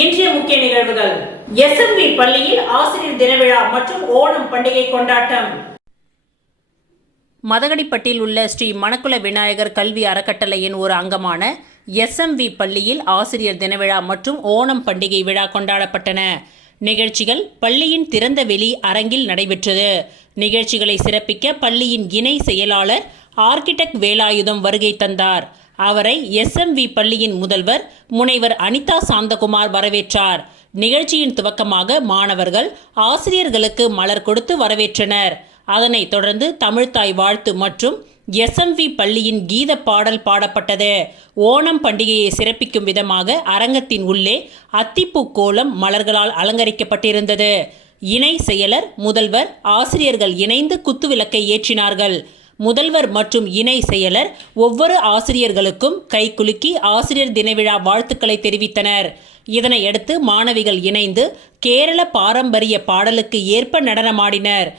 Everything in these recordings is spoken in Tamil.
இன்றைய முக்கிய நிகழ்வுகள். SMV பள்ளியில் ஆசிரியர் தின விழா மற்றும் ஓணம் பண்டிகை கொண்டாட்டம். மதகடிப்பட்டில் உள்ள ஸ்ரீ மணக்குள விநாயகர் கல்வி அறக்கட்டளையின் ஒரு அங்கமான SMV பள்ளியில் ஆசிரியர் தின விழா மற்றும் ஓணம் பண்டிகை விழா கொண்டாடப்பட்டன. நிகழ்ச்சிகள் பள்ளியின் திறந்த வெளி அரங்கில் நடைபெற்றது. நிகழ்ச்சிகளை சிறப்பிக்க பள்ளியின் இணை செயலாளர் ஆர்கிடெக்ட் வேலாயுதம் வருகை தந்தார். அவரை SMV பள்ளியின் முதல்வர் முனைவர் அனிதா சாந்தகுமார் வரவேற்றார். நிகழ்ச்சியின் துவக்கமாக மாணவர்கள் ஆசிரியர்களுக்கு மலர் கொடுத்து வரவேற்றனர். அதனைத் தொடர்ந்து தமிழ்த்தாய் வாழ்த்து மற்றும் SMV பள்ளியின் கீத பாடல் பாடப்பட்டது. ஓணம் பண்டிகையை சிறப்பிக்கும் விதமாக அரங்கத்தின் உள்ளே அத்திப்பூ கோலம் மலர்களால் அலங்கரிக்கப்பட்டிருந்தது. இணை செயலர், முதல்வர், ஆசிரியர்கள் இணைந்து குத்துவிளக்கை ஏற்றினார்கள். முதல்வர் மற்றும் இணை செயலர் ஒவ்வொரு ஆசிரியர்களுக்கும் கைகுலுக்கி ஆசிரியர் தின விழா வாழ்த்துக்களை தெரிவித்தனர். இதனையடுத்து மாணவிகள் இணைந்து கேரள பாரம்பரிய பாடலுக்கு ஏற்ப நடனமாடினர்.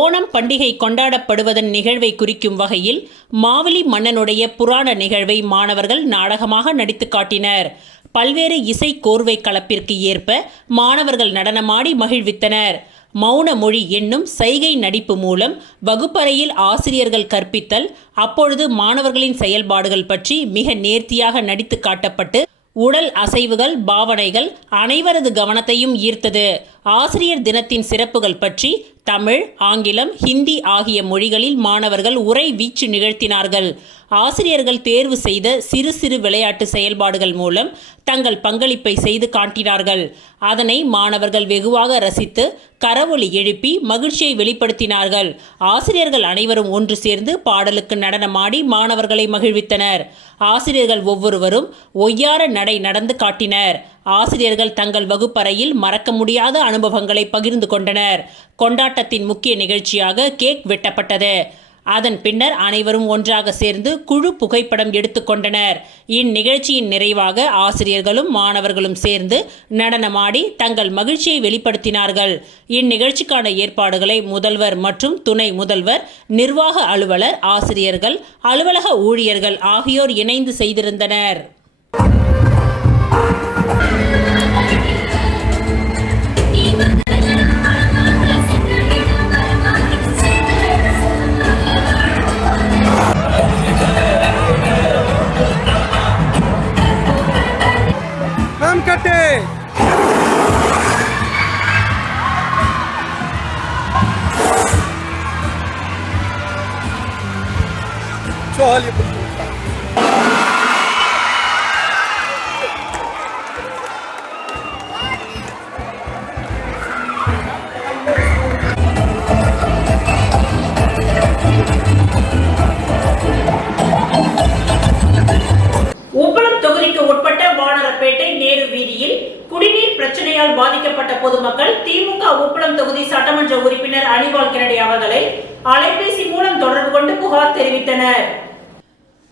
ஓணம் பண்டிகை கொண்டாடப்படுவதன் நிகழ்வை குறிக்கும் வகையில் மாவலி மன்னனுடைய புராண நிகழ்வை மாணவர்கள் நாடகமாக நடித்து காட்டினர். பல்வேறு இசை கோர்வை கலப்பிற்கு ஏற்ப மாணவர்கள் நடனமாடி மகிழ்வித்தனர். மௌன மொழி என்னும் சைகை நடிப்பு மூலம் வகுப்பறையில் ஆசிரியர்கள் கற்பித்தல், அப்பொழுது மாணவர்களின் செயல்பாடுகள் பற்றி மிக நேர்த்தியாக நடித்து காட்டப்பட்டு உடல் அசைவுகள், பாவனைகள் அனைவரது கவனத்தையும் ஈர்த்தது. ஆசிரியர் தினத்தின் சிறப்புகள் பற்றி தமிழ், ஆங்கிலம், ஹிந்தி ஆகிய மொழிகளில் மாணவர்கள் உரை வீச்சு நிகழ்த்தினார்கள். ஆசிரியர்கள் தேர்வு செய்த சிறு சிறு விளையாட்டு செயல்பாடுகள் மூலம் தங்கள் பங்களிப்பை செய்து காட்டினார்கள். அதனை மாணவர்கள் வெகுவாக ரசித்து கரவொலி எழுப்பி மகிழ்ச்சியை வெளிப்படுத்தினார்கள். ஆசிரியர்கள் அனைவரும் ஒன்று சேர்ந்து பாடலுக்கு நடனமாடி மாணவர்களை மகிழ்வித்தனர். ஆசிரியர்கள் ஒவ்வொருவரும் ஒய்யார நடை நடந்து காட்டினர். ஆசிரியர்கள் தங்கள் வகுப்பறையில் மறக்க முடியாத அனுபவங்களை பகிர்ந்து கொண்டனர். கொண்டாட்டத்தின் முக்கிய நிகழ்ச்சியாக கேக் வெட்டப்பட்டது. அதன் பின்னர் அனைவரும் ஒன்றாக சேர்ந்து குழு புகைப்படம் எடுத்துக்கொண்டனர். இந்நிகழ்ச்சியின் நிறைவாக ஆசிரியர்களும் மாணவர்களும் சேர்ந்து நடனமாடி தங்கள் மகிழ்ச்சியை வெளிப்படுத்தினார்கள். இந்நிகழ்ச்சிக்கான ஏற்பாடுகளை முதல்வர் மற்றும் துணை முதல்வர், நிர்வாக அலுவலர், ஆசிரியர்கள், அலுவலக ஊழியர்கள் ஆகியோர் இணைந்து செய்திருந்தனர். உப்பளம் தொகுதிக்கு உட்பட்ட வானரப்பேட்டை நேரு வீதியில் குடிநீர் பிரச்சனையால் பாதிக்கப்பட்ட பொதுமக்கள் திமுக உப்பளம் தொகுதி சட்டமன்ற உறுப்பினர் அனிபால் கென்னடி அவர்களை அலைபேசி மூலம் தொடர்பு கொண்டு புகார் தெரிவித்தனர்.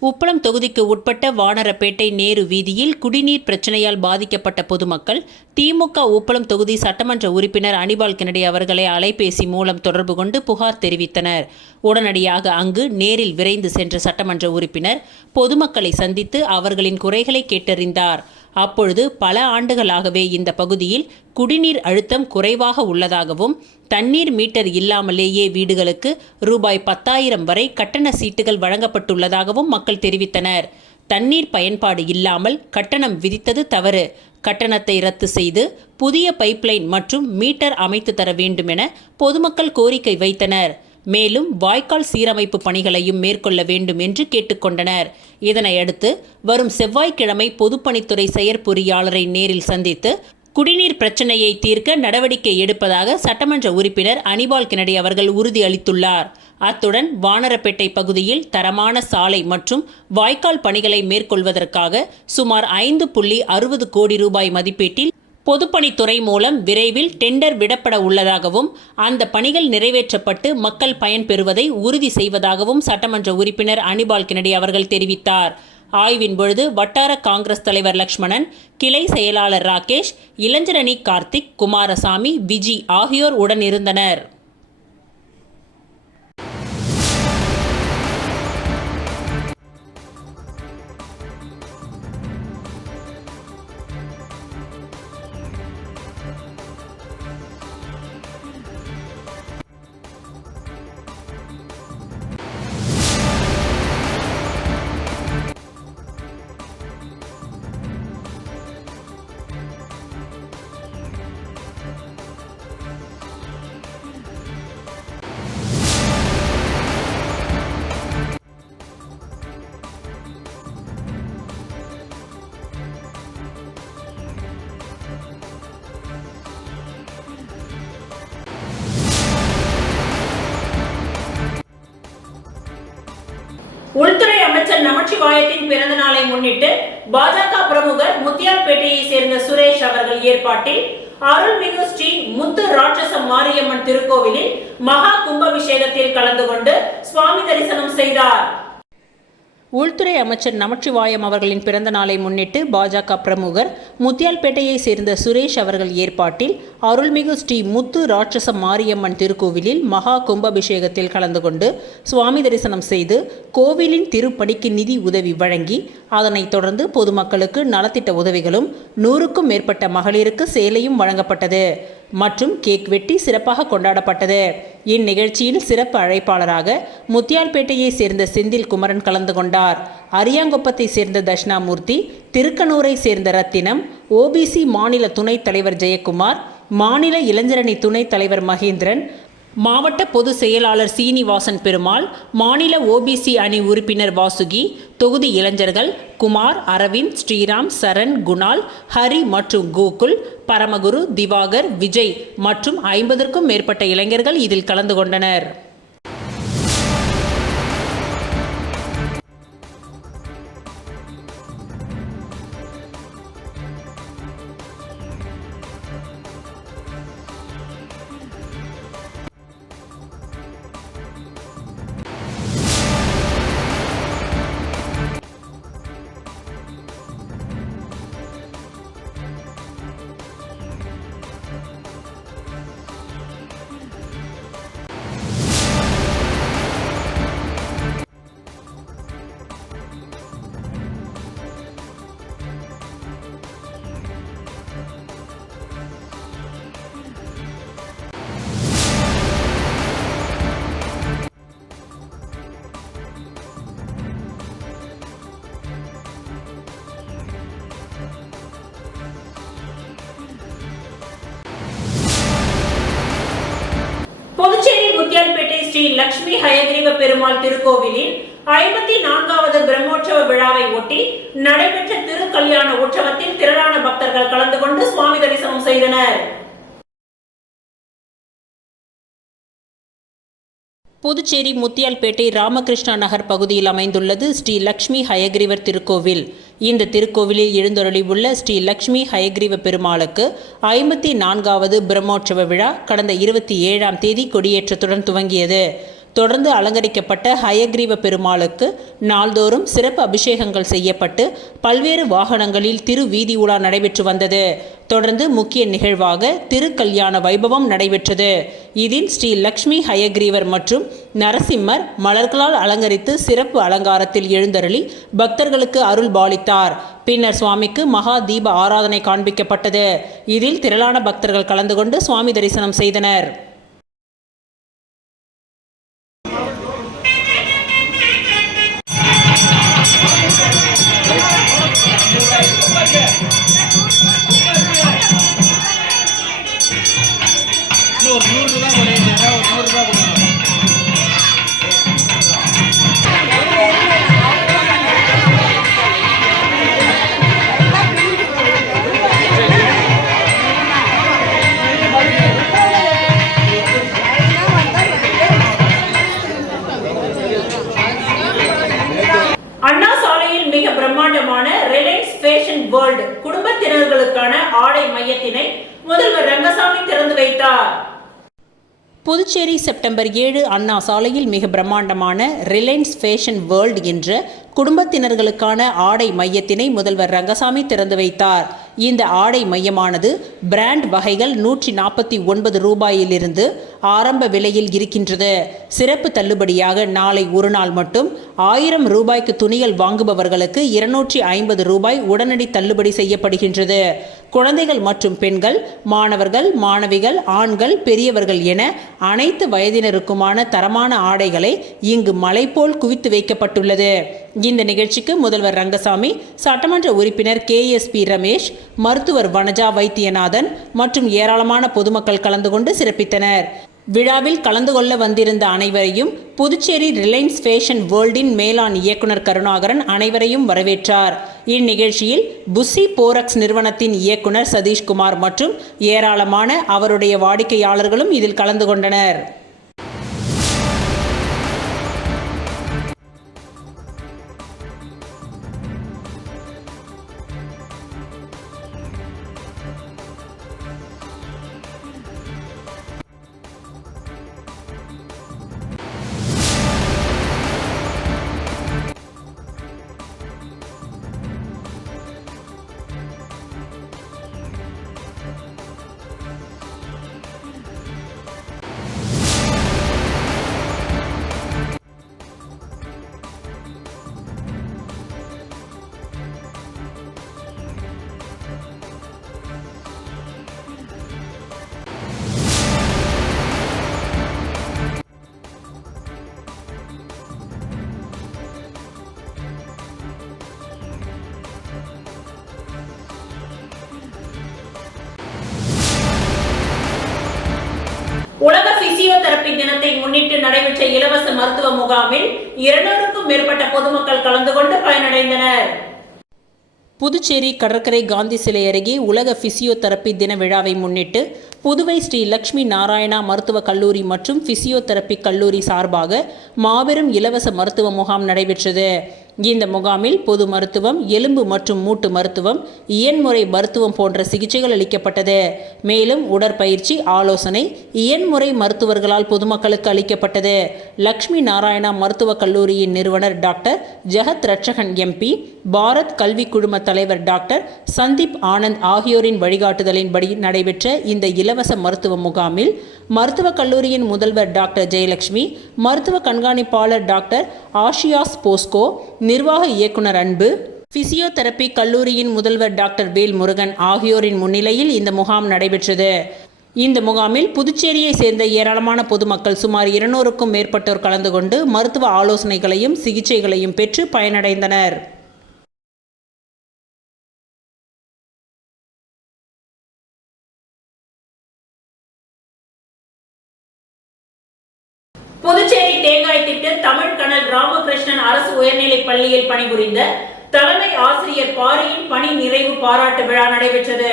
உப்பளம் தொகுதிக்கு உட்பட்ட வானரப்பேட்டை நேரு வீதியில் குடிநீர் பிரச்சனையால் பாதிக்கப்பட்ட பொதுமக்கள் திமுக உப்பளம் தொகுதி சட்டமன்ற உறுப்பினர் அனிபால் கென்னடி அவர்களை அலைபேசி மூலம் தொடர்பு கொண்டு புகார் தெரிவித்தனர். உடனடியாக அங்கு நேரில் விரைந்து சென்ற சட்டமன்ற உறுப்பினர் பொதுமக்களை சந்தித்து அவர்களின் குறைகளை கேட்டறிந்தார். அப்பொழுது பல ஆண்டுகளாகவே இந்த பகுதியில் குடிநீர் அழுத்தம் குறைவாக உள்ளதாகவும் தண்ணீர் மீட்டர் இல்லாமலேயே வீடுகளுக்கு ரூபாய் 10,000 வரை கட்டண சீட்டுகள் வழங்கப்பட்டுள்ளதாகவும் மக்கள் தெரிவித்தனர். தண்ணீர் பயன்பாடு இல்லாமல் கட்டணம் விதித்தது தவறு. கட்டணத்தை ரத்து செய்து புதிய பைப்லைன் மற்றும் மீட்டர் அமைத்து தர வேண்டும் என பொதுமக்கள் கோரிக்கை வைத்தனர். மேலும் வாய்க்கால் சீரமைப்பு பணிகளையும் மேற்கொள்ள வேண்டும் என்று கேட்டுக்கொண்டனர். இதனையடுத்து வரும் செவ்வாய்க்கிழமை பொதுப்பணித்துறை செயற்பொறியாளரை நேரில் சந்தித்து குடிநீர் பிரச்சனையை தீர்க்க நடவடிக்கை எடுப்பதாக சட்டமன்ற உறுப்பினர் அனிபால் கென்னடி அவர்கள் உறுதியளித்துள்ளார். அத்துடன் வானரப்பேட்டை பகுதியில் தரமான சாலை மற்றும் வாய்க்கால் பணிகளை மேற்கொள்வதற்காக சுமார் 5.60 கோடி ரூபாய் மதிப்பீட்டில் பொதுப்பணித்துறை மூலம் விரைவில் டெண்டர் விடப்பட உள்ளதாகவும் அந்த பணிகள் நிறைவேற்றப்பட்டு மக்கள் பயன்பெறுவதை உறுதி செய்வதாகவும் சட்டமன்ற உறுப்பினர் அனிபால் கென்னடி அவர்கள் தெரிவித்தார். ஆய்வின் பொழுது வட்டார காங்கிரஸ் தலைவர் லக்ஷ்மணன், கிளை செயலாளர் ராகேஷ், இளைஞரணி கார்த்திக், குமாரசாமி, விஜி ஆகியோர் உடன் இருந்தனர். உள்துறை அமைச்சர் நமச்சிவாயத்தின் பிறந்த நாளை முன்னிட்டு பாஜக பிரமுகர் முத்தியால்பேட்டையை சேர்ந்த சுரேஷ் அவர்கள் ஏற்பாட்டில் அருள்மிகு ஸ்ரீ முத்து ராட்சச மாரியம்மன் திருக்கோவிலில் மகா கும்பாபிஷேகத்தில் கலந்து கொண்டு சுவாமி தரிசனம் செய்தார். உள்துறை அமைச்சர் நமச்சிவாயம் அவர்களின் பிறந்த நாளை முன்னிட்டு பாஜக பிரமுகர் முத்தியால்பேட்டையை சேர்ந்த சுரேஷ் அவர்கள் ஏற்பாட்டில் அருள்மிகு ஸ்ரீ முத்து ராட்சச மாரியம்மன் திருக்கோவிலில் மகா கும்பாபிஷேகத்தில் கலந்து கொண்டு சுவாமி தரிசனம் செய்து கோவிலின் திருப்பணிக்கு நிதி உதவி வழங்கி அதனைத் தொடர்ந்து பொதுமக்களுக்கு நலத்திட்ட உதவிகளும் 100க்கும் மேற்பட்ட மகளிருக்கு சேலையும் வழங்கப்பட்டது மற்றும் கேக் வெட்டி சிறப்பாக கொண்டாடப்பட்டது. இந்நிகழ்ச்சியில் சிறப்பு அழைப்பாளராக முத்தியால்பேட்டையை சேர்ந்த செந்தில் குமரன் கலந்து கொண்டார். அரியாங்குப்பத்தை சேர்ந்த தட்சிணாமூர்த்தி, திருக்கனூரை சேர்ந்த ரத்தினம், ஓபிசி மாநில துணைத் தலைவர் ஜெயக்குமார், மாநில இளைஞரணி துணைத் தலைவர் மகேந்திரன், மாவட்ட பொதுச் செயலாளர் சீனிவாசன் பெருமாள், மாநில ஓபிசி அணி உறுப்பினர் வாசுகி, தொகுதி இளைஞர்கள் குமார், அரவிந்த், ஸ்ரீராம், சரண், குணால், ஹரி மற்றும் கோகுல், பரமகுரு, திவாகர், விஜய் மற்றும் 50க்கும் மேற்பட்ட இளைஞர்கள் இதில் கலந்து கொண்டனர். புதுச்சேரி முத்தியால்பேட்டை ஸ்ரீ லட்சுமி ஹயக்ரீவ பெருமாள் திருக்கோவிலில் 54வது பிரம்மோற்சவ விழாவை ஒட்டி நடைபெற்ற திருக்கல்யாண உற்சவத்தில் திரளான பக்தர்கள் கலந்து கொண்டு சுவாமி தரிசனம் செய்தனர். புதுச்சேரி முத்தியால்பேட்டை ராமகிருஷ்ணா நகர் பகுதியில் அமைந்துள்ளது ஸ்ரீ லட்சுமி ஹயக்ரீவர் திருக்கோவில். இந்த திருக்கோவிலில் எழுந்தருளி உள்ள ஸ்ரீ லட்சுமி ஹயக்ரீவ பெருமாளுக்கு 54வது பிரம்மோற்சவ விழா கடந்த 27ஆம் தேதி கொடியேற்றத்துடன் துவங்கியது. தொடர்ந்து அலங்கரிக்கப்பட்ட ஹயக்ரீவ பெருமாளுக்கு நாள்தோறும் சிறப்பு அபிஷேகங்கள் செய்யப்பட்டு பல்வேறு வாகனங்களில் திரு வீதி உலா நடைபெற்று வந்தது. தொடர்ந்து முக்கிய நிகழ்வாக திருக்கல்யாண வைபவம் நடைபெற்றது. இதில் ஸ்ரீ லட்சுமி ஹயக்ரீவர் மற்றும் நரசிம்மர் மலர்களால் அலங்கரித்து சிறப்பு அலங்காரத்தில் எழுந்தருளி பக்தர்களுக்கு அருள் பாலித்தார். பின்னர் சுவாமிக்கு மகா தீப ஆராதனை காண்பிக்கப்பட்டது. இதில் திரளான பக்தர்கள் கலந்து கொண்டு சுவாமி தரிசனம் செய்தனர். அண்ணா சாலையில் மிக பிரம்மாண்டமான ரிலையன்ஸ் ஃபேஷன் வேர்ல்ட் குடும்பத்தினர்களுக்கான ஆடை மையத்தினை முதல்வர் ரங்கசாமி திறந்து வைத்தார். புதுச்சேரி செப்டம்பர் 7 அண்ணா சாலையில் மிக பிரம்மாண்டமான ரிலையன்ஸ் ஃபேஷன் வேர்ல்ட் என்ற குடும்பத்தினர்களுக்கான ஆடை மையத்தினை முதல்வர் ரங்கசாமி திறந்து வைத்தார். இந்த ஆடை மையமானது பிராண்ட் வகைகள் 149 ரூபாயிலிருந்து ஆரம்ப விலையில் இருக்கின்றது. சிறப்பு தள்ளுபடியாக நாளை ஒரு நாள் மட்டும் 1000 ரூபாய்க்கு துணிகள் வாங்குபவர்களுக்கு 250 ரூபாய் உடனடி தள்ளுபடி செய்யப்படுகின்றது. குழந்தைகள் மற்றும் பெண்கள், மாணவர்கள், மாணவிகள், ஆண்கள், பெரியவர்கள் என அனைத்து வயதினருக்குமான தரமான ஆடைகளை இங்கு மலை போல் குவித்து வைக்கப்பட்டுள்ளது. இந்த நிகழ்ச்சிக்கு முதல்வர் ரங்கசாமி, சட்டமன்ற உறுப்பினர் KSP ரமேஷ், மருத்துவர் வனஜா வைத்தியநாதன் மற்றும் ஏராளமான பொதுமக்கள் கலந்து கொண்டு சிறப்பித்தனர். விழாவில் கலந்து கொள்ள வந்திருந்த அனைவரையும் புதுச்சேரி ரிலையன்ஸ் ஃபேஷன் வேர்ல்டின் மேலாண் இயக்குனர் கருணாகரன் அனைவரையும் வரவேற்றார். இந்நிகழ்ச்சியில் புசி போரக்ஸ் நிறுவனத்தின் இயக்குனர் சதீஷ்குமார் மற்றும் ஏராளமான அவருடைய வாடிக்கையாளர்களும் இதில் கலந்து கொண்டனர். மருத்துவ முகாமில் 200க்கும் மேற்பட்ட பொதுமக்கள் கலந்து கொண்டு பயனடைந்தனர். புதுச்சேரி கடற்கரை காந்தி சிலை அருகே உலக பிசியோதெரபி தின விழாவை முன்னிட்டு புதுவை ஸ்ரீ லட்சுமி நாராயணா மருத்துவக் கல்லூரி மற்றும் பிசியோதெரபி கல்லூரி சார்பாக மாபெரும் இலவச மருத்துவ முகாம் நடைபெற்றது. இந்த முகாமில் பொது மருத்துவம், எலும்பு மற்றும் மூட்டு மருத்துவம், இயன்முறை மருத்துவம் போன்ற சிகிச்சைகள் அளிக்கப்பட்டது. மேலும் உடற்பயிற்சி ஆலோசனை இயன்முறை மருத்துவர்களால் பொதுமக்களுக்கு அளிக்கப்பட்டது. லட்சுமி நாராயணா மருத்துவக் கல்லூரியின் நிறுவனர் டாக்டர் ஜெகத் ரட்சகன் MP, பாரத் கல்வி குழும தலைவர் டாக்டர் சந்தீப் ஆனந்த் ஆகியோரின் வழிகாட்டுதலின்படி நடைபெற்ற இந்த இலவச மருத்துவ முகாமில் மருத்துவக் கல்லூரியின் முதல்வர் டாக்டர் ஜெயலட்சுமி, மருத்துவ கண்காணிப்பாளர் டாக்டர் ஆஷியாஸ் போஸ்கோ, நிர்வாக இயக்குனர் அன்பு, பிசியோதெரபி கல்லூரியின் முதல்வர் டாக்டர் வேல் முருகன் ஆகியோரின் முன்னிலையில் இந்த முகாம் நடைபெற்றது. இந்த முகாமில் புதுச்சேரியை சேர்ந்த ஏராளமான பொதுமக்கள் சுமார் 200க்கும் மேற்பட்டோர் கலந்து கொண்டு மருத்துவ ஆலோசனைகளையும் சிகிச்சைகளையும் பெற்று பயனடைந்தனர். புதுச்சேரி தேங்காய் திட்டு தமிழ் கனல் ராமகிருஷ்ணன் அரசு உயர்நிலைப் பள்ளியில் பணிபுரிந்த தலைமை ஆசிரியர் பாரியின் பணி நிறைவு பாராட்டு விழா நடைபெற்றது.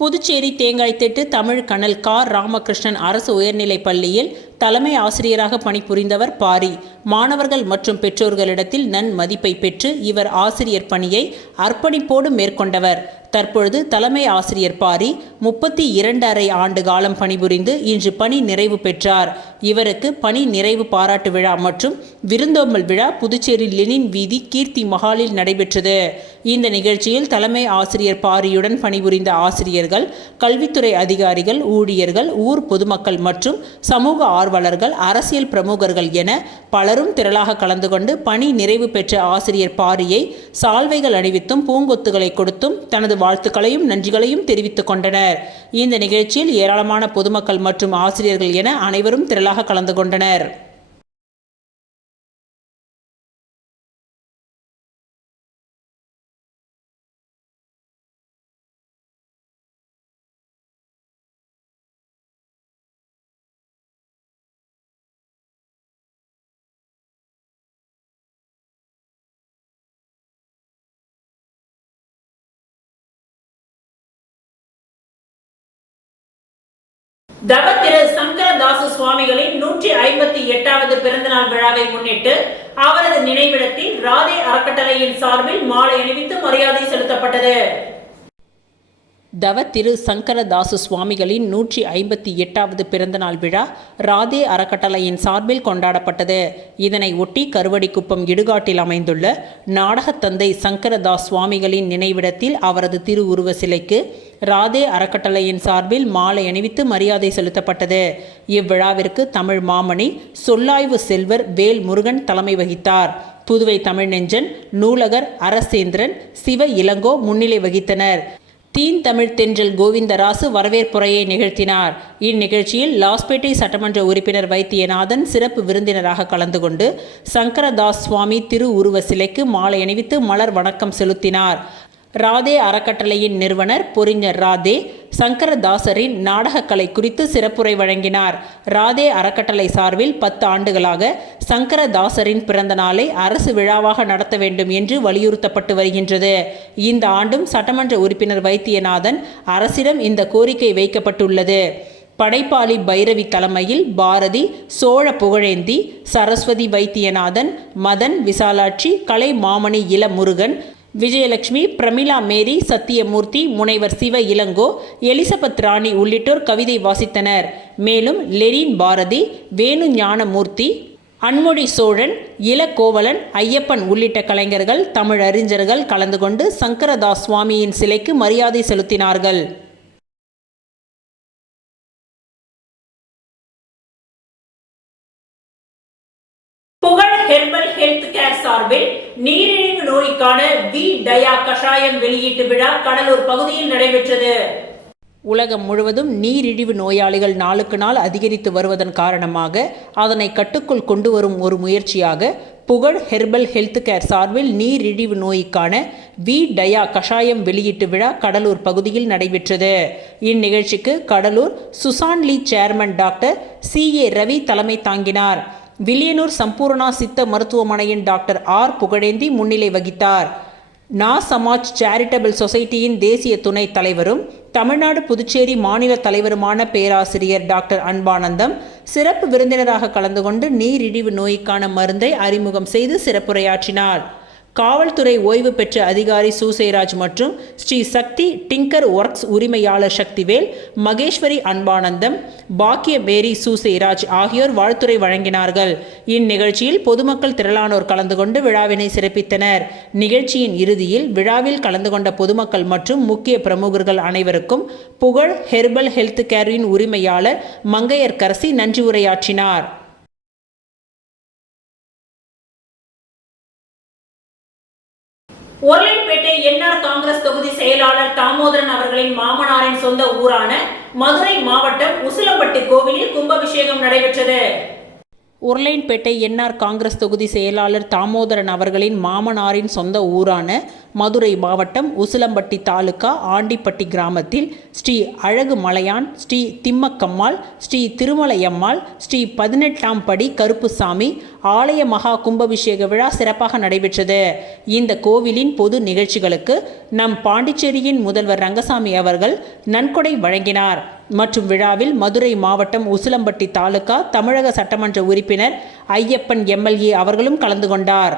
புதுச்சேரி தேங்காய் திட்டு தமிழ் கனல் ராமகிருஷ்ணன் அரசு உயர்நிலைப் பள்ளியில் தலைமை ஆசிரியராக பணிபுரிந்தவர் பாரி. மாணவர்கள் மற்றும் பெற்றோர்களிடத்தில் நன்மதிப்பை பெற்று இவர் ஆசிரியர் பணியை அர்ப்பணிப்போடு மேற்கொண்டவர். தற்பொழுது தலைமை ஆசிரியர் பாரி 32½ ஆண்டு காலம் பணிபுரிந்து இன்று பணி நிறைவு பெற்றார். இவருக்கு பணி நிறைவு பாராட்டு விழா மற்றும் விருந்தோம்பல் விழா புதுச்சேரி லெனின் வீதி கீர்த்தி மஹாலில் நடைபெற்றது. இந்த நிகழ்ச்சியில் தலைமை ஆசிரியர் பாரியுடன் பணிபுரிந்த ஆசிரியர்கள், கல்வித்துறை அதிகாரிகள், ஊழியர்கள், ஊர் பொதுமக்கள் மற்றும் சமூக ஆர்வலர்கள், அரசியல் பிரமுகர்கள் என பலரும் திரளாக கலந்து கொண்டு பணி நிறைவு பெற்ற ஆசிரியர் பாரியை சால்வைகள் அணிவித்தும் பூங்கொத்துகளை கொடுத்தும் தனது வாழ்த்துக்களையும் நன்றிகளையும் தெரிவித்துக் கொண்டனர். இந்த நிகழ்ச்சியில் ஏராளமான பொதுமக்கள் மற்றும் ஆசிரியர்கள் என அனைவரும் திரளாக கலந்து கொண்டனர். தவ திரு சங்கரதாசு சுவாமிகளின் 158வது பிறந்தநாள் விழாவை முன்னிட்டு அவரது நினைவிடத்தில் ராதே அறக்கட்டளையின் சார்பில் மாலை அணிவித்து மரியாதை செலுத்தப்பட்டது. தவ திரு சங்கரதாசு சுவாமிகளின் 158வது பிறந்தநாள் விழா ராதே அறக்கட்டளையின் சார்பில் கொண்டாடப்பட்டது. இதனை ஒட்டி கருவடிக்குப்பம் இடுகாட்டில் அமைந்துள்ள நாடகத்தந்தை சங்கரதாஸ் சுவாமிகளின் நினைவிடத்தில் அவரது திருவுருவ சிலைக்கு ராதே அறக்கட்டளையின் சார்பில் மாலை அணிவித்து மரியாதை செலுத்தப்பட்டது. இவ்விழாவிற்கு தமிழ் மாமணி சொல்லாய்வு செல்வர் வேல் முருகன் தலைமை வகித்தார். புதுவை தமிழ் நெஞ்சன், நூலகர் அரசேந்திரன், சிவ இளங்கோ முன்னிலை வகித்தனர். தீன் தமிழ் தென்றல் கோவிந்தராசு வரவேற்புரையை நிகழ்த்தினார். இந்நிகழ்ச்சியில் லாஸ்பேட்டை சட்டமன்ற உறுப்பினர் வைத்தியநாதன் சிறப்பு விருந்தினராக கலந்து கொண்டு சங்கரதாஸ் சுவாமி திரு உருவ சிலைக்கு மாலை அணிவித்து மலர் வணக்கம் செலுத்தினார். ராதே அறக்கட்டளையின் நிறுவனர் பொறிஞர் ராதே சங்கரதாசரின் நாடகக்கலை குறித்து சிறப்புரை வழங்கினார். ராதே அறக்கட்டளை சார்பில் 10 ஆண்டுகளாக சங்கரதாசரின் பிறந்த நாளை அரசு விழாவாக நடத்த வேண்டும் என்று வலியுறுத்தப்பட்டு வருகின்றது. இந்த ஆண்டும் சட்டமன்ற உறுப்பினர் வைத்தியநாதன் அரசிடம் இந்த கோரிக்கை வைக்கப்பட்டுள்ளது. படைப்பாளி பைரவி தலைமையில் பாரதி, சோழ புகழேந்தி, சரஸ்வதி வைத்தியநாதன், மதன் விசாலாட்சி, கலை மாமணி இள முருகன், விஜயலட்சுமி, பிரமிளா மேரி, சத்தியமூர்த்தி, முனைவர் சிவ இளங்கோ, எலிசபெத் ராணி உள்ளிட்டோர் கவிதை வாசித்தனர். மேலும் லெனின் பாரதி, வேணு ஞானமூர்த்தி, அன்மொழி சோழன், இளகோவலன், ஐயப்பன் உள்ளிட்ட கலைஞர்கள், தமிழறிஞர்கள் கலந்து கொண்டு சங்கரதாஸ் சுவாமியின் சிலைக்கு மரியாதை செலுத்தினார்கள். புகழ் ஹெர்பல் ஹெல்த் கேர் சார்பில் நீரிழிவு நோய்க்கான வி டயா கஷாயம் வெளியீட்டு விழா கடலூர் பகுதியில் நடைபெற்றது. உலகம் முழுவதும் நீரிழிவு நோயாளிகள் நாளுக்கு நாள் அதிகரித்து வருவதன் காரணமாக அதனை கட்டுக்குள் கொண்டு வரும் ஒரு முயற்சியாக புகழ் ஹெர்பல் ஹெல்த் கேர் சார்பில் நீரிழிவு நோய்க்கான வி டயா கஷாயம் வெளியீட்டு விழா கடலூர் பகுதியில் நடைபெற்றது. இந்நிகழ்ச்சிக்கு Cuddalore சுசான்லி chairman doctor CA Ravi தலைமை தாங்கினார். வில்லியனூர் சம்பூர்ணா சித்த மருத்துவமனையின் டாக்டர் ஆர் புகழேந்தி முன்னிலை வகித்தார். நா சமாஜ் சேரிட்டபிள் சொசைட்டியின் தேசிய துணைத் தலைவரும் தமிழ்நாடு புதுச்சேரி மாநில தலைவருமான பேராசிரியர் டாக்டர் அன்பானந்தம் சிறப்பு விருந்தினராக கலந்து கொண்டு நீரிழிவு நோய்க்கான மருந்தை அறிமுகம் செய்து சிறப்புரையாற்றினார். காவல்துறை ஓய்வு பெற்ற அதிகாரி சூசேராஜ் மற்றும் ஸ்ரீ சக்தி டிங்கர் ஒர்க்ஸ் உரிமையாளர் சக்திவேல், மகேஸ்வரி அன்பானந்தம், பாக்கிய மேரி சூசேராஜ் ஆகியோர் வாழ்த்துரை வழங்கினார்கள். இந்நிகழ்ச்சியில் பொதுமக்கள் திரளானோர் கலந்து கொண்டு விழாவினை சிறப்பித்தனர். நிகழ்ச்சியின் இறுதியில் விழாவில் கலந்து கொண்ட பொதுமக்கள் மற்றும் முக்கிய பிரமுகர்கள் அனைவருக்கும் புகழ் ஹெர்பல் ஹெல்த் கேரின் உரிமையாளர் மங்கையர்கரசி நன்றி உரையாற்றினார். உருளைப்பேட்டை என்ஆர் காங்கிரஸ் தொகுதி செயலாளர் தாமோதரன் அவர்களின் மாமனாரின் சொந்த ஊரான மதுரை மாவட்டம் உசிலம்பட்டி கோவிலில் கும்பாபிஷேகம் நடைபெற்றது. உருளைப்பேட்டை என்ஆர் காங்கிரஸ் தொகுதி செயலாளர் தாமோதரன் அவர்களின் மாமனாரின் சொந்த ஊரான மதுரை மாவட்டம் உசிலம்பட்டி தாலுகா ஆண்டிப்பட்டி கிராமத்தில் ஸ்ரீ அழகு மலையான், ஸ்ரீ திம்மக்கம்மாள், ஸ்ரீ திருமலையம்மாள், ஸ்ரீ 18ஆம் படி கருப்புசாமி ஆலய மகா கும்பாபிஷேக விழா சிறப்பாக நடைபெற்றது. இந்த கோவிலின் பொது நிகழ்ச்சிகளுக்கு நம் பாண்டிச்சேரியின் முதல்வர் ரங்கசாமி அவர்கள் நன்கொடை வழங்கினார். மற்றும் விழாவில் மதுரை மாவட்டம் உசிலம்பட்டி தாலுகா தமிழக சட்டமன்ற உறுப்பினர் ஐயப்பன் எம்எல்ஏ அவர்களும் கலந்து கொண்டார்.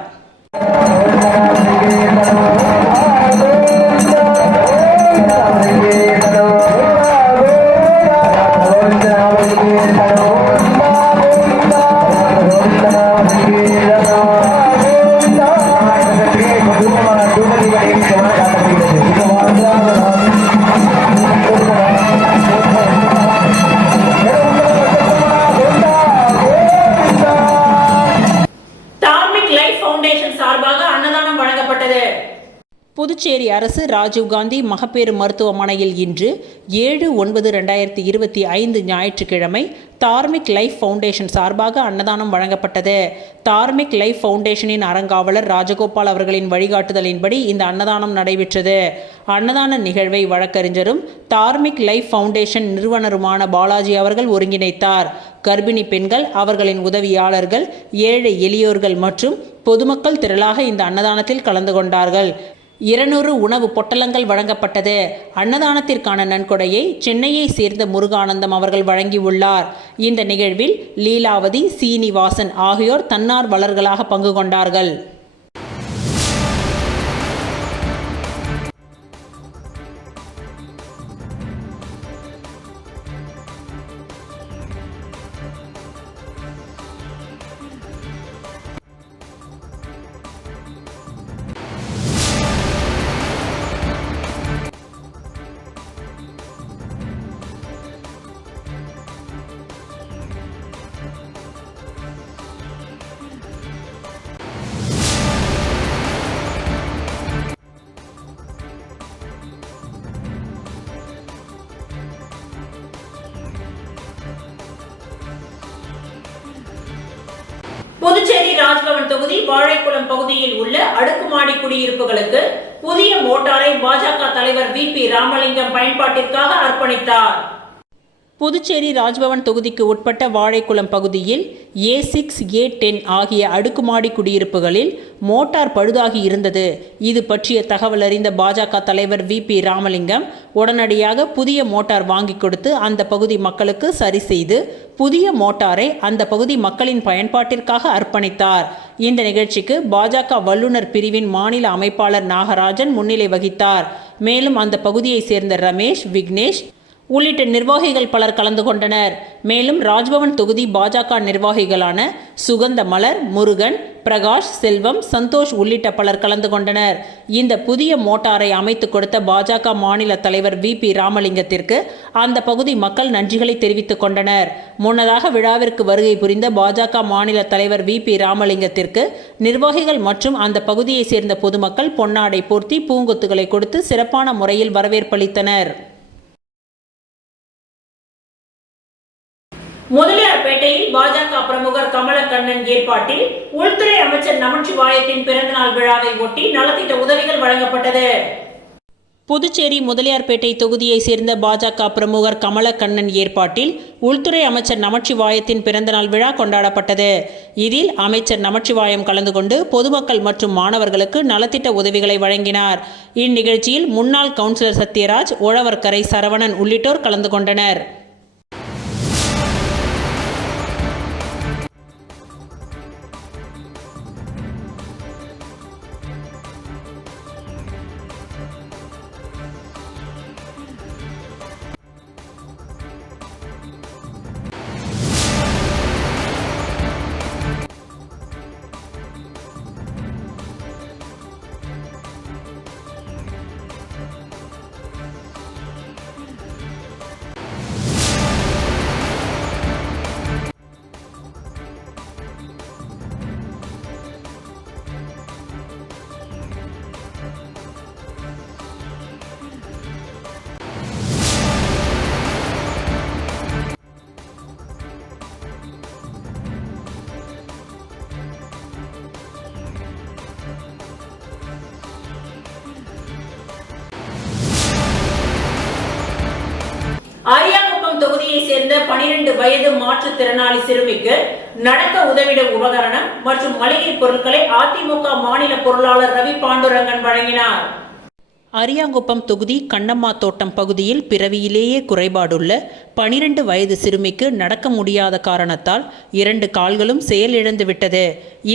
புதுச்சேரி அரசு ராஜீவ்காந்தி மகப்பேறு மருத்துவமனையில் இன்று 7/9/2025 ஞாயிற்றுக்கிழமை தார்மிக் லைஃப் ஃபவுண்டேஷன் சார்பாக அன்னதானம் வழங்கப்பட்டது. தார்மிக் லைஃப் ஃபவுண்டேஷனின் அறங்காவலர் ராஜகோபால் அவர்களின் வழிகாட்டுதலின்படி இந்த அன்னதானம் நடைபெற்றது. அன்னதான நிகழ்வை வழக்கறிஞரும் தார்மிக் லைஃப் ஃபவுண்டேஷன் நிறுவனருமான பாலாஜி அவர்கள் ஒருங்கிணைத்தார். கர்ப்பிணி பெண்கள், அவர்களின் உதவியாளர்கள், ஏழை எளியோர்கள் மற்றும் பொதுமக்கள் திரளாக இந்த அன்னதானத்தில் கலந்து கொண்டார்கள். 200 உணவு பொட்டலங்கள் வழங்கப்பட்டது. அன்னதானத்திற்கான நன்கொடையை சென்னையை சேர்ந்த முருகானந்தம் அவர்கள் வழங்கியுள்ளார். இந்த நிகழ்வில் லீலாவதி, சீனிவாசன் ஆகியோர் தன்னார்வலர்களாக பங்கு கொண்டார்கள். புதுச்சேரி ராஜ்பவன் தொகுதி வாழைக்குளம் பகுதியில் உள்ள அடுக்குமாடி குடியிருப்புகளுக்கு புதிய மோட்டாரை பாஜக தலைவர் வி.பி. ராமலிங்கம் பயன்பாட்டிற்காக அர்ப்பணித்தார். புதுச்சேரி ராஜ்பவன் தொகுதிக்கு உட்பட்ட வாழைக்குளம் பகுதியில் A6, A10 ஆகிய அடுக்குமாடி குடியிருப்புகளில் மோட்டார் பழுதாகி இருந்தது. இது பற்றிய தகவல் அறிந்த பாஜக தலைவர் வி.பி. ராமலிங்கம் உடனடியாக புதிய மோட்டார் வாங்கி கொடுத்து அந்த பகுதி மக்களுக்கு சரி செய்து புதிய மோட்டாரை அந்த பகுதி மக்களின் பயன்பாட்டிற்காக அர்ப்பணித்தார். இந்த நிகழ்ச்சிக்கு பாஜக வல்லுநர் பிரிவின் மாநில அமைப்பாளர் நாகராஜன் முன்னிலை வகித்தார். மேலும் அந்த பகுதியை சேர்ந்த ரமேஷ், விக்னேஷ் உள்ளிட்ட நிர்வாகிகள் பலர் கலந்து கொண்டனர். மேலும் ராஜ்பவன் தொகுதி பாஜக நிர்வாகிகளான சுகந்த மலர், முருகன், பிரகாஷ், செல்வம், சந்தோஷ் உள்ளிட்ட பலர் கலந்து கொண்டனர். இந்த புதிய மோட்டாரை அமைத்து கொடுத்த பாஜக மாநில தலைவர் வி.பி. ராமலிங்கத்திற்கு அந்த பகுதி மக்கள் நன்றிகளை தெரிவித்துக் கொண்டனர். முன்னதாக விழாவிற்கு வருகை புரிந்த பாஜக மாநில தலைவர் வி.பி. ராமலிங்கத்திற்கு நிர்வாகிகள் மற்றும் அந்த பகுதியை சேர்ந்த பொதுமக்கள் பொன்னாடை போர்த்தி பூங்கொத்துகளை கொடுத்து சிறப்பான முறையில் வரவேற்பளித்தனர். முதலியார்பேட்டையில் பாஜக பிரமுகர் கமலக்கண்ணன் ஏற்பாட்டில் உள்துறை அமைச்சர் நமச்சிவாயத்தின் பிறந்தநாள் விழாவை ஒட்டி நலத்திட்ட உதவிகள் வழங்கப்பட்டது. புதுச்சேரி முதலியார்பேட்டை தொகுதியைச் சேர்ந்த பாஜக பிரமுகர் கமலக்கண்ணன் ஏற்பாட்டில் உள்துறை அமைச்சர் நமச்சிவாயத்தின் பிறந்தநாள் விழா கொண்டாடப்பட்டது. இதில் அமைச்சர் நமச்சிவாயம் கலந்து கொண்டு பொதுமக்கள் மற்றும் மாணவர்களுக்கு நலத்திட்ட உதவிகளை வழங்கினார். இந்நிகழ்ச்சியில் முன்னாள் கவுன்சிலர் சத்யராஜ், உழவர்கரை சரவணன் உள்ளிட்டோர் கலந்து கொண்டனர். அரியாங்குப்பம் தொகுதியை சேர்ந்த 12 வயது மாற்றுத்திறனாளி சிறுமிக்கு நடக்க உதவிடும் உபகரணம் மற்றும் மளிகை பொருட்களை அதிமுக மாநில பொருளாளர் ரவி பாண்டுரங்கன் வழங்கினார். அரியாங்குப்பம் தொகுதி கண்ணம்மா தோட்டம் பகுதியில் பிறவியிலேயே குறைபாடுள்ள 12 வயது சிறுமிக்கு நடக்க முடியாத காரணத்தால் 2 கால்களும் செயலிழந்து விட்டது.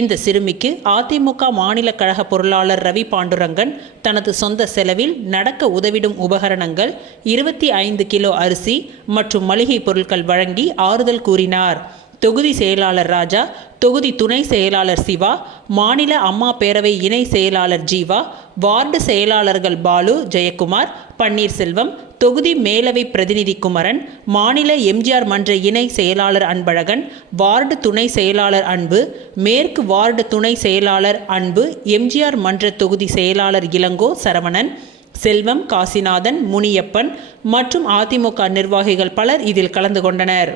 இந்த சிறுமிக்கு அதிமுக மாநில கழக பொருளாளர் ரவி பாண்டுரங்கன் தனது சொந்த செலவில் நடக்க உதவிடும் உபகரணங்கள் 25 கிலோ அரிசி மற்றும் மளிகை பொருட்கள் வழங்கி ஆறுதல் கூறினார். தொகுதி செயலாளர் ராஜா, தொகுதி துணை செயலாளர் சிவா, மாநில அம்மா பேரவை இணை செயலாளர் ஜீவா, வார்டு செயலாளர்கள் பாலு, ஜெயக்குமார், பன்னீர்செல்வம், தொகுதி மேலவை பிரதிநிதி குமரன், மாநில எம்ஜிஆர் மன்ற இணை செயலாளர் அன்பழகன், வார்டு துணை செயலாளர் அன்பு, மேற்கு வார்டு துணை செயலாளர் அன்பு, எம்ஜிஆர் மன்ற தொகுதி செயலாளர் இளங்கோ, சரவணன், செல்வம், காசிநாதன், முனியப்பன் மற்றும் அதிமுக நிர்வாகிகள் பலர் இதில் கலந்து கொண்டனர்.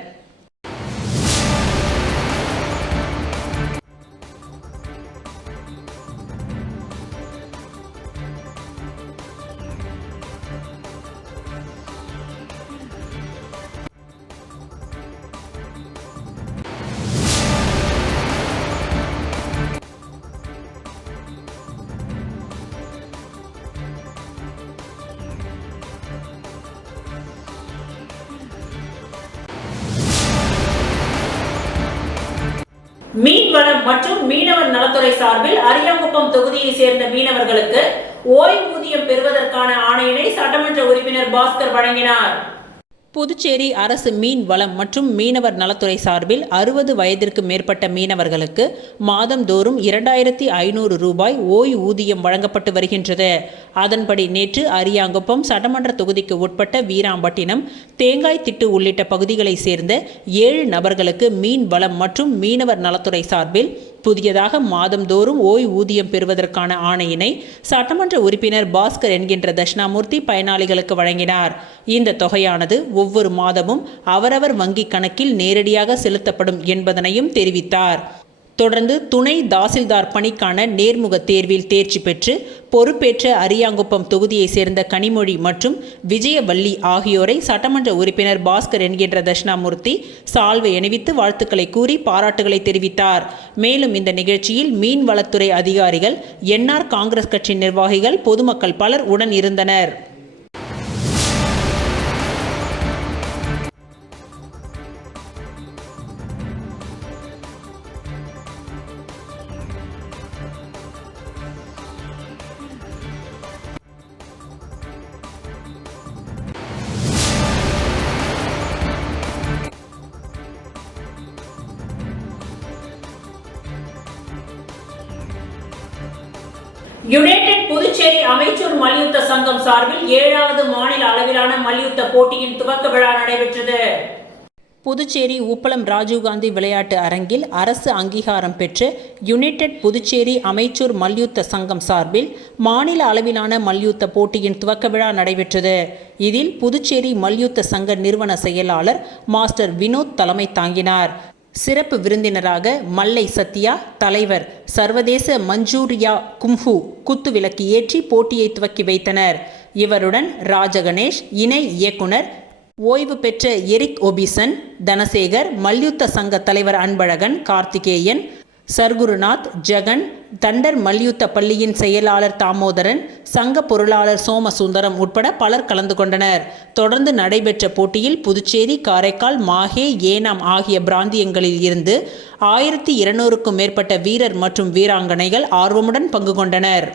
மீன்வளம் மற்றும் மீனவர் நலத்துறை சார்பில் அரியாங்குப்பம் தொகுதியை சேர்ந்த மீனவர்களுக்கு ஓய்வூதியம் பெறுவதற்கான ஆணையினை சட்டமன்ற உறுப்பினர் பாஸ்கர் வழங்கினார். புதுச்சேரி அரசு மீன் வளம் மற்றும் மீனவர் நலத்துறை சார்பில் 60 வயதிற்கு மேற்பட்ட மீனவர்களுக்கு மாதந்தோறும் 2500 ரூபாய் ஓய்வூதியம் வழங்கப்பட்டு வருகின்றது. அதன்படி நேற்று அரியாங்குப்பம் சட்டமன்ற தொகுதிக்கு உட்பட்ட வீராம்பட்டினம், தேங்காய் திட்டு உள்ளிட்ட பகுதிகளைச் சேர்ந்த 7 நபர்களுக்கு மீன் வளம் மற்றும் மீனவர் நலத்துறை சார்பில் புதியதாக மாதந்தோறும் ஓய்வூதியம் பெறுவதற்கான ஆணையினை சட்டமன்ற உறுப்பினர் பாஸ்கர் என்கின்ற தட்சிணாமூர்த்தி பயனாளிகளுக்கு வழங்கினார். இந்த தொகையானது ஒவ்வொரு மாதமும் அவரவர் வங்கி கணக்கில் நேரடியாக செலுத்தப்படும் என்பதனையும் தெரிவித்தார். தொடர்ந்து துணை தாசில்தார் பணிக்கான நேர்முக தேர்வில் தேர்ச்சி பெற்று பொறுப்பேற்ற அரியாங்குப்பம் தொகுதியை சேர்ந்த கனிமொழி மற்றும் விஜயவள்ளி ஆகியோரை சட்டமன்ற உறுப்பினர் பாஸ்கர் என்கின்ற தட்சிணாமூர்த்தி சால்வை அணிவித்து வாழ்த்துக்களை கூறி பாராட்டுகளை தெரிவித்தார். மேலும் இந்த நிகழ்ச்சியில் மீன்வளத்துறை அதிகாரிகள், என்ஆர் காங்கிரஸ் கட்சி நிர்வாகிகள், பொதுமக்கள் பலர் உடன் இருந்தனர். யுனைடெட் புதுச்சேரி அமைச்சூர் மல்யுத்த சங்கம் சார்பில் 7வது மாநில அளவிலான மல்யுத்த போட்டியின் துவக்க விழா நடைபெற்றது. புதுச்சேரி உப்பளம் ராஜீவ்காந்தி விளையாட்டு அரங்கில் அரசு அங்கீகாரம் பெற்ற யுனைடெட் புதுச்சேரி அமைச்சூர் மல்யுத்த சங்கம் சார்பில் மாநில அளவிலான மல்யுத்த போட்டியின் துவக்க விழா நடைபெற்றது. இதில் புதுச்சேரி மல்யுத்த சங்க நிறுவன செயலாளர் மாஸ்டர் வினோத் தலைமை தாங்கினார். சிறப்பு விருந்தினராக மல்லை சத்யா, தலைவர் சர்வதேச மஞ்சூரியா கும்ஃபு குத்துவிளக்கு ஏற்றி போட்டியை துவக்கி வைத்தனர். இவருடன் ராஜகணேஷ், இணை இயக்குனர் ஓய்வு பெற்ற எரிக் ஒபிசன், தனசேகர், மல்யுத்த சங்க தலைவர் அன்பழகன், கார்த்திகேயன், சர்க்குருநாத், ஜெகன், தண்டர் மல்யுத்த பள்ளியின் செயலாளர் தாமோதரன், சங்க பொருளாளர் சோமசுந்தரம் உட்பட பலர் கலந்து கொண்டனர். தொடர்ந்து நடைபெற்ற போட்டியில் புதுச்சேரி, காரைக்கால், மாஹே, ஏனாம் ஆகிய பிராந்தியங்களில் இருந்து 1200க்கும் மேற்பட்ட வீரர் மற்றும் வீராங்கனைகள் ஆர்வமுடன் பங்கு கொண்டனர்.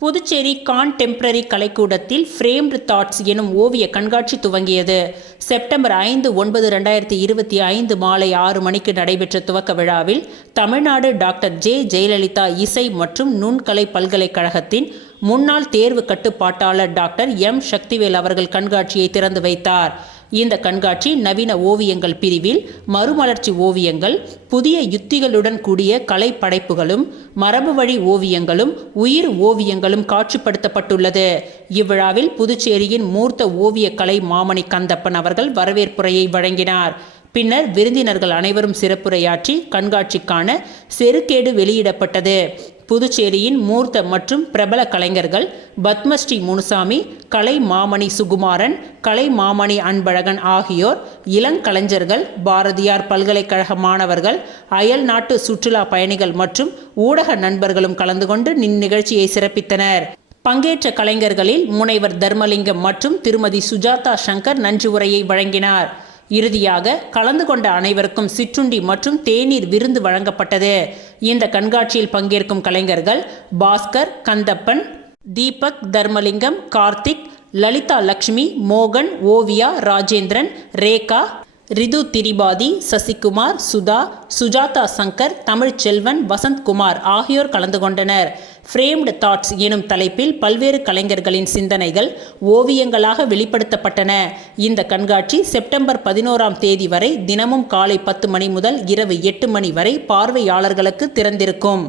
புதுச்சேரி கான்டெம்பரரி கலைக்கூடத்தில் ஃப்ரேம்டு தாட்ஸ் எனும் ஓவிய கண்காட்சி துவங்கியது. செப்டம்பர் 5, 9, 2025 மாலை 6 மணிக்கு நடைபெற்ற துவக்க விழாவில் தமிழ்நாடு டாக்டர் ஜே. ஜெயலலிதா இசை மற்றும் நுண்கலை பல்கலைக்கழகத்தின் முன்னாள் தேர்வு கட்டுப்பாட்டாளர் டாக்டர் எம். சக்திவேல் அவர்கள் கண்காட்சியை திறந்து வைத்தார். இந்த கண்காட்சி நவீன ஓவியங்கள் பிரிவில் மறுமலர்ச்சி ஓவியங்கள், புதிய யுத்திகளுடன் கூடிய கலை படைப்புகளும், மரபு வழி ஓவியங்களும், உயிர் ஓவியங்களும் காட்சிப்படுத்தப்பட்டுள்ளது. இவ்விழாவில் புதுச்சேரியின் மூர்த்த ஓவிய கலை மாமணி கந்தப்பன் அவர்கள் வரவேற்புரையை வழங்கினார். பின்னர் விருந்தினர்கள் அனைவரும் சிறப்புரையாற்றி கண்காட்சிக்கான செருக்கேடு வெளியிடப்பட்டது. புதுச்சேரியின் மூர்த்த மற்றும் பிரபல கலைஞர்கள் பத்மஸ்ரீ முனுசாமி, கலை மாமணி சுகுமாரன், கலை மாமணி அன்பழகன் ஆகியோர், இளங்கலைஞர்கள், பாரதியார் பல்கலைக்கழக மாணவர்கள், அயல் நாட்டு சுற்றுலா பயணிகள் மற்றும் ஊடக நண்பர்களும் கலந்து கொண்டு இந்நிகழ்ச்சியை சிறப்பித்தனர். பங்கேற்ற கலைஞர்களில் முனைவர் தர்மலிங்கம் மற்றும் திருமதி சுஜாதா சங்கர் நன்றி உரையை வழங்கினார். இறுதியாக கலந்து கொண்ட அனைவருக்கும் சிற்றுண்டி மற்றும் தேநீர் விருந்து வழங்கப்பட்டது. இந்த கண்காட்சியில் பங்கேற்கும் கலைஞர்கள் பாஸ்கர், கந்தப்பன், தீபக், தர்மலிங்கம், கார்த்திக், லலிதா லக்ஷ்மி, மோகன், ஓவியா, ராஜேந்திரன், ரேகா, ரிது திரிபாதி, சசிகுமார், சுதா, சுஜாதா சங்கர், தமிழ்ச்செல்வன், வசந்த்குமார் ஆகியோர் கலந்து கொண்டனர். ஃப்ரேம்டு தாட்ஸ் எனும் தலைப்பில் பல்வேறு கலைஞர்களின் சிந்தனைகள் ஓவியங்களாக வெளிப்படுத்தப்பட்டன. இந்த கண்காட்சி செப்டம்பர் 11ஆம் தேதி வரை தினமும் காலை 10 மணி முதல் இரவு 8 மணி வரை பார்வையாளர்களுக்கு திறந்திருக்கும்.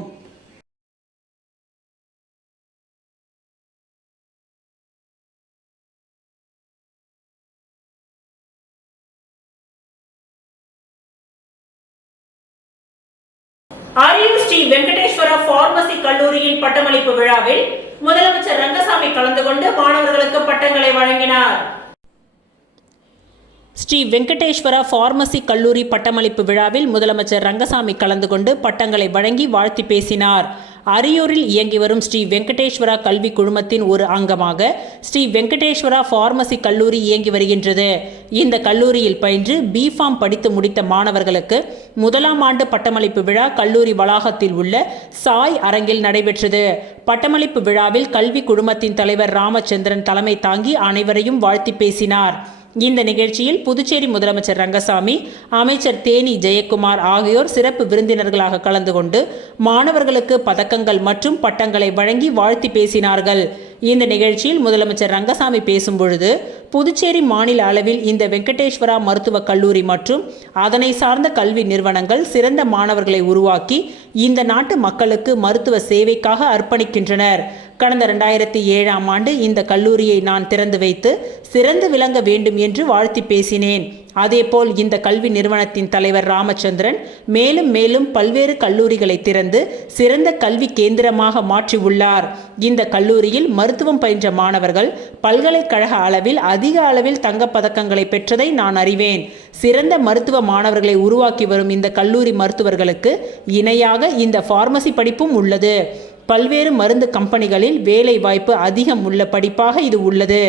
அரியூர் ஸ்ரீ வெங்கடேஸ்வரா பார்மசி கல்லூரியின் பட்டமளிப்பு விழாவில் முதலமைச்சர் ரங்கசாமி கலந்து கொண்டு மாணவர்களுக்கு பட்டங்களை வழங்கினார். ஸ்ரீ வெங்கடேஸ்வரா பார்மசி கல்லூரி பட்டமளிப்பு விழாவில் முதலமைச்சர் ரங்கசாமி கலந்து கொண்டு பட்டங்களை வழங்கி வாழ்த்தி பேசினார். அரியூரில் இயங்கி வரும் ஸ்ரீ வெங்கடேஸ்வரா கல்வி குழுமத்தின் ஒரு அங்கமாக ஸ்ரீ வெங்கடேஸ்வரா பார்மசி கல்லூரி இயங்கி வருகின்றது. இந்த கல்லூரியில் பயின்று B.Pharm படித்து முடித்த மாணவர்களுக்கு 1ஆம் ஆண்டு பட்டமளிப்பு விழா கல்லூரி வளாகத்தில் உள்ள சாய் அரங்கில் நடைபெற்றது. பட்டமளிப்பு விழாவில் கல்வி குழுமத்தின் தலைவர் ராமச்சந்திரன் தலைமை தாங்கி அனைவரையும் வாழ்த்தி பேசினார். இந்த நிகழ்ச்சியில் புதுச்சேரி முதலமைச்சர் ரங்கசாமி, அமைச்சர் தேனி ஜெயக்குமார் ஆகியோர் சிறப்பு விருந்தினர்களாக கலந்து கொண்டு மாணவர்களுக்கு பதக்கங்கள் மற்றும் பட்டங்களை வழங்கி வாழ்த்தி பேசினார்கள். இந்த நிகழ்ச்சியில் முதலமைச்சர் ரங்கசாமி பேசும்பொழுது, புதுச்சேரி மாநில அளவில் இந்த வெங்கடேஸ்வரா மருத்துவக் கல்லூரி மற்றும் அதனை சார்ந்த கல்வி நிறுவனங்கள் சிறந்த மாணவர்களை உருவாக்கி இந்த நாட்டு மக்களுக்கு மருத்துவ சேவைக்காக அர்ப்பணிக்கின்றனர். கடந்த 2007ஆம் ஆண்டு இந்த கல்லூரியை நான் திறந்து வைத்து சிறந்து விளங்க வேண்டும் என்று வாழ்த்தி பேசினேன். அதேபோல் இந்த கல்வி நிறுவனத்தின் தலைவர் ராமச்சந்திரன் மேலும் மேலும் பல்வேறு கல்லூரிகளை திறந்து சிறந்த கல்வி கேந்திரமாக மாற்றியுள்ளார். இந்த கல்லூரியில் மருத்துவம் பயின்ற மாணவர்கள் பல்கலைக்கழக அளவில் அதிக அளவில் தங்கப்பதக்கங்களை பெற்றதை நான் அறிவேன். சிறந்த மருத்துவ மாணவர்களை உருவாக்கி வரும் இந்த கல்லூரி மருத்துவர்களுக்கு இணையாக இந்த பார்மசி படிப்பும் உள்ளது. பல்வேறு மருந்து கம்பெனிகளில் வேலை வாய்ப்பு அதிகம் உள்ள படிப்பாக இது உள்ளது.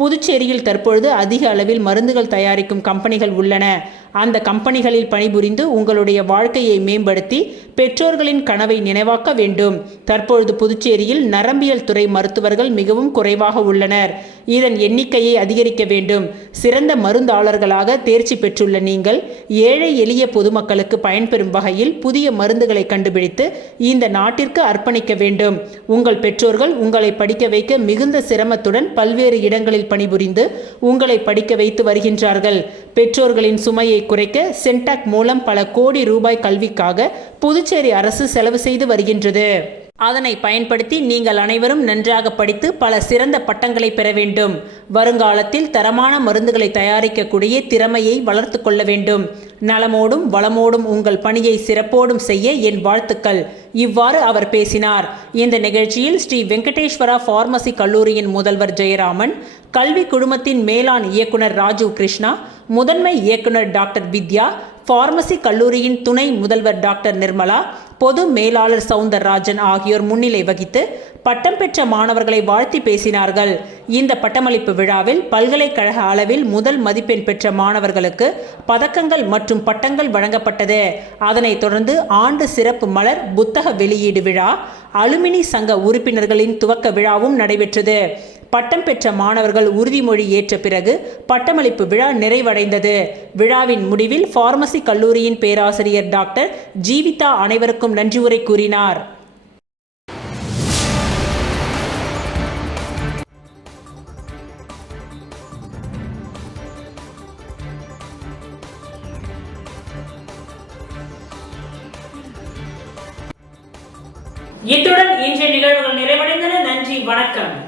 புதுச்சேரியில் தற்பொழுது அதிக அளவில் மருந்துகள் தயாரிக்கும் கம்பெனிகள் உள்ளன. அந்த கம்பெனிகளில் பணிபுரிந்து உங்களுடைய வாழ்க்கையை மேம்படுத்தி பெற்றோர்களின் கனவை நினைவாக்க வேண்டும். தற்பொழுது புதுச்சேரியில் நரம்பியல் துறை மருத்துவர்கள் மிகவும் குறைவாக உள்ளனர். இதன் எண்ணிக்கையை அதிகரிக்க வேண்டும். சிறந்த மருந்தாளர்களாக தேர்ச்சி பெற்றுள்ள நீங்கள் ஏழை எளிய பொதுமக்களுக்கு பயன்பெறும் வகையில் புதிய மருந்துகளை கண்டுபிடித்து இந்த நாட்டிற்கு அர்ப்பணிக்க வேண்டும். உங்கள் பெற்றோர்கள் உங்களை படிக்க வைக்க மிகுந்த சிரமத்துடன் பல்வேறு இடங்களில் பணிபுரிந்து உங்களை படிக்க வைத்து வருகின்றார்கள். பெற்றோர்களின் சுமையை குறைக்க சென்டாக் மூலம் பல கோடி ரூபாய் கல்விக்காக புதுச்சேரி அரசு செலவு செய்து வருகின்றது. அதனை பயன்படுத்தி நீங்கள் அனைவரும் நன்றாக படித்து பல சிறந்த பட்டங்களை பெற வேண்டும். வருங்காலத்தில் தரமான மருந்துகளை தயாரிக்கக்கூடிய திறமையை வளர்த்து கொள்ள வேண்டும். நலமோடும் வளமோடும் உங்கள் பணியை சிறப்போடும் செய்ய என் வாழ்த்துக்கள். இவ்வாறு அவர் பேசினார். இந்த நிகழ்ச்சியில் ஸ்ரீ வெங்கடேஸ்வரா பார்மசி கல்லூரியின் முதல்வர் ஜெயராமன், கல்வி குழுமத்தின் மேலாண் இயக்குனர் ராஜீவ் கிருஷ்ணா, முதன்மை இயக்குனர் டாக்டர் வித்யா, பார்மசி கல்லூரியின் துணை முதல்வர் டாக்டர் நிர்மலா, பொது மேலாளர் சவுந்தரராஜன் ஆகியோர் முன்னிலை வகித்து பட்டம் பெற்ற மாணவர்களை வாழ்த்தி பேசினார்கள். இந்த பட்டமளிப்பு விழாவில் பல்கலைக்கழக அளவில் முதல் மதிப்பெண் பெற்ற மாணவர்களுக்கு பதக்கங்கள் மற்றும் பட்டங்கள் வழங்கப்பட்டது. அதனைத் தொடர்ந்து ஆண்டு சிறப்பு மலர், புத்தக வெளியீடு விழா, அலுமினி சங்க உறுப்பினர்களின் துவக்க விழாவும் நடைபெற்றது. பட்டம் பெற்ற மாணவர்கள் உறுதிமொழி ஏற்ற பிறகு பட்டமளிப்பு விழா நிறைவடைந்தது. விழாவின் முடிவில் பார்மசி கல்லூரியின் பேராசிரியர் டாக்டர் ஜீவிதா அனைவருக்கும் நன்றி உரை கூறினார். இத்துடன் இன்றைய நிகழ்வுகள் நிறைவடைந்தன. நன்றி, வணக்கம்.